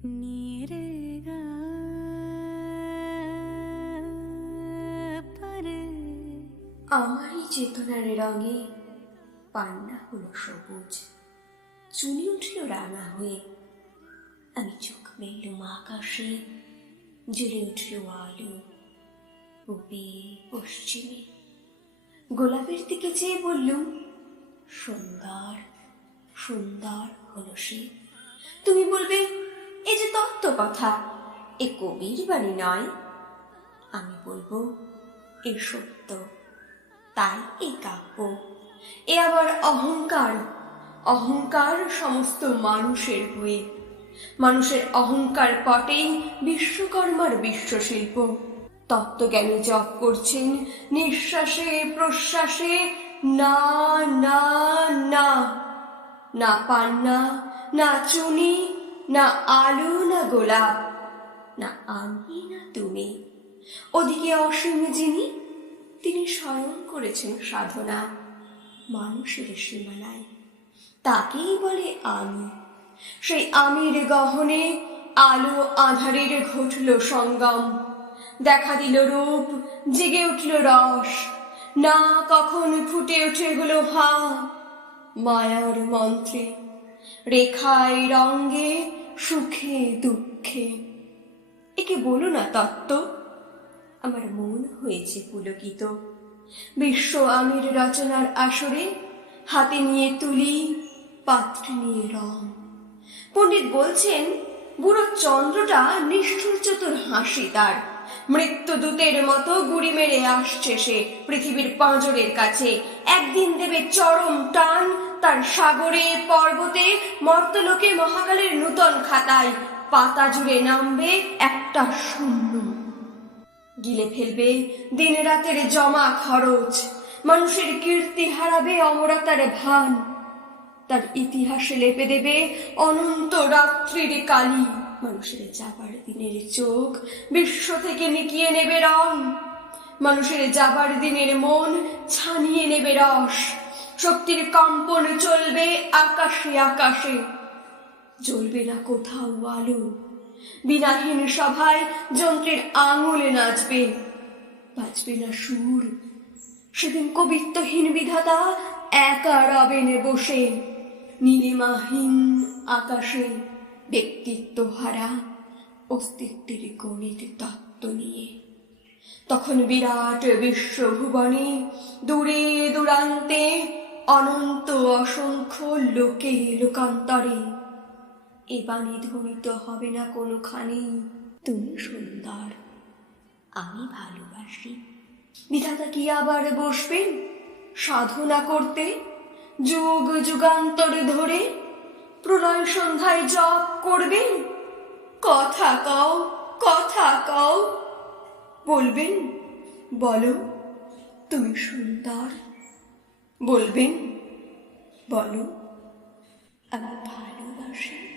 আমারই চেতনার রঙে পান্না হলো সবুজ, চুনি উঠল রাঙা হয়ে। আমি চোখ মেললুম আকাশে, জ্বলে উঠল আলো পূবে পশ্চিমে। গোলাপের দিকে চেয়ে বললুম, সুন্দর সুন্দর হলো সে। তুমি বলবে, এ যে তত্ত্ব কথা, এ কবির বাণী নয়। আমি বলবো, এ সত্য, তাই এই কাব্য। এ আবার অহংকার, অহংকার সমস্ত মানুষের হয়ে। মানুষের অহংকার পটেই বিশ্বকর্মার বিশ্বশিল্প। তত্ত্বজ্ঞানী জপ করছেন নিঃশ্বাসে প্রশ্বাসে, না না না, না পান্না, না চুনি, না আলো, না গোলাপ, না আমি, না তুমি। ওদিকে অসীম যিনি, তিনি স্মরণ করেছেন সাধনা মানুষের সীমানায়, তাকেই বলে আমি। সেই আমির গহনে আলো আধারের ঘটল সঙ্গম। দেখা দিল রূপ, জেগে উঠল রস, না কখন ফুটে উঠে হলো হা। মায়ার মন্ত্রে, রেখায় রঙ্গে, সুখে দুঃখে। একে বলো না তত্ত্ব। আমার মন হয়েছে পুলকিত। বিশ্ব আমির রচনার আসরে হাতে নিয়ে তুলি, পাত্রে নিয়ে রং। পণ্ডিত বলছেন, বুড়ো চন্দ্রটা নিষ্ঠুর চতুর হাসি তার। মৃত্যুদূতের মতো গুড়ি মেরে আসছে সে পৃথিবীর পাঁজরের কাছে। একদিন দেবে চরম টান তার সাগরে, পর্বতে, মর্তলোকে, মহাকালের নূতন খাতায়। পাতা জুড়ে নামবে একটা শূন্য, গিলে ফেলবে দিন রাতের জমা খরচ। মানুষের কীর্তি হারাবে অমরতার ভান, তার ইতিহাসে লেপে দেবে অনন্ত রাত্রির কালি। মানুষের যাবার দিনের চোখ বিশ্ব থেকে নিকিয়ে নেবে রং, মানুষের যাবার দিনের মন ছানিয়ে নেবে রস। শক্তির কম্পন চলবে আকাশে আকাশে, জ্বলবে না কোথাও আলো। বিনাহীন সভায় যন্ত্রের আঙুলে নাচবে, বাজবে না সুর। সেদিন কবিত্বহীন বিধাতা একা রবেন বসে নীলিমাহীন আকাশে, ব্যক্তিত্ব হারা অস্তিত্বের গণিত তত্ত্ব নিয়ে। তখন বিরাট বিশ্বভুবনে, দূরে দূরান্তে, অনন্ত অসংখ্য লোকে লোকান্তরে এ বাণী ধ্বনিত হবে না কোনোখানি, তুমি সুন্দর, আমি ভালোবাসি। বিধাতা কি আবার বসবেন সাধনা করতে যুগ যুগান্তর ধরে? প্রলয় সন্ধ্যায় জপ করবেন, কথা কও, কথা কও। বলবেন, বলো তুমি সুন্দর। বলবেন, বলো আমি ভালোবাসি।